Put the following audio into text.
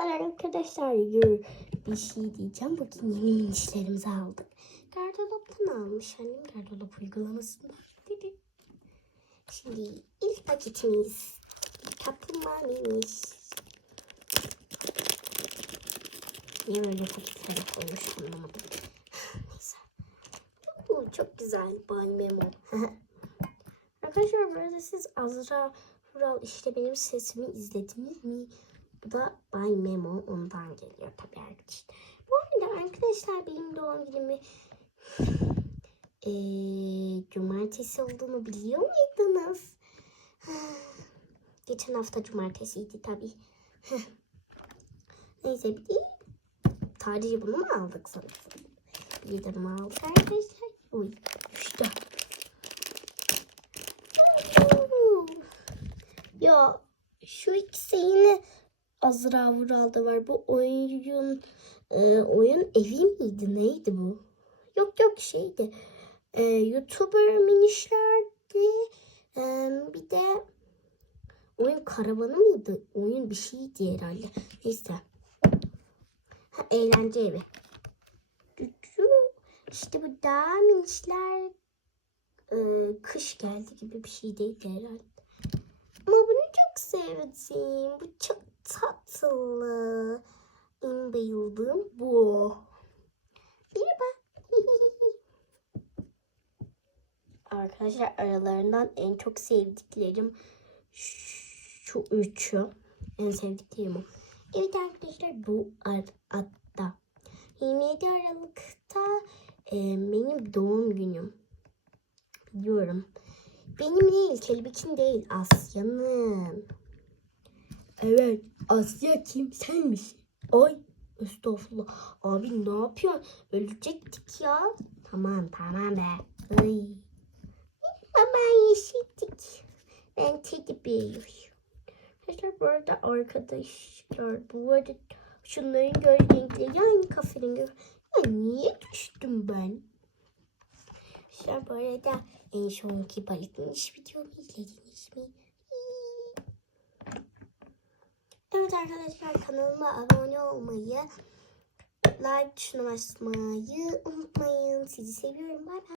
Merhabalar arkadaşlar. Bir şey diyeceğim. Bakın yeni minişlerimizi aldık. Gardolaptan almış annem. Gardolap uygulamasında. Dedi. Şimdi ilk paketimiz. Kaplumbağa miniş. Niye böyle paketlere koymuş anlamadım. Neyse. Oo, çok güzel. Bay Memo. Arkadaşlar bu arada siz Azra Vural işte benim sesimi izlediniz mi? Bu da Bay Memo ondan geliyor tabii arkadaşlar. Bu arada arkadaşlar benim doğum günümü eee cumartesi olduğunu biliyor muydunuz? Geçen hafta cumartesiydi tabii. Neyse bir de tarihi bunu mu aldık sanırsam? Bir de bunu aldık arkadaşlar. Uy düştü. Ya şu ikisi yine Azra Vural'da var. Bu oyun e, oyun evi miydi? Neydi bu? Yok yok şeydi. E, YouTuber minişlerdi. E, bir de oyun karavanı mıydı? Oyun bir şeydi herhalde. Neyse. Ha, eğlence evi. İşte bu daha minişler e, kış geldi gibi bir şey değildi herhalde. Sevdim. Bu çok tatlı. En bayıldığım bu. Merhaba. Arkadaşlar aralarından en çok sevdiklerim şu üçü. En sevdiklerim o. Evet arkadaşlar bu arada 27 Aralık'ta e, benim doğum günüm. Biliyorum. Benim değil, Kelebek'in değil, Asya'nın. Evet, Asya kim? Sen misin? Ay, estağfurullah. Abi ne yapıyorsun? Ölecektik ya. Tamam, tamam be. Ay. Aman yeşildik. Ben Teddy Bear. Arkadaşlar bu arada arkadaşlar bu arada şunların göz renkleri aynı kahverengi. Ya niye düştüm ben? Arkadaşlar bu arada en sonki balıkmış videomu izlediniz mi? Evet arkadaşlar kanalıma abone olmayı, like tuşuna basmayı unutmayın. Sizi seviyorum. Bay bay.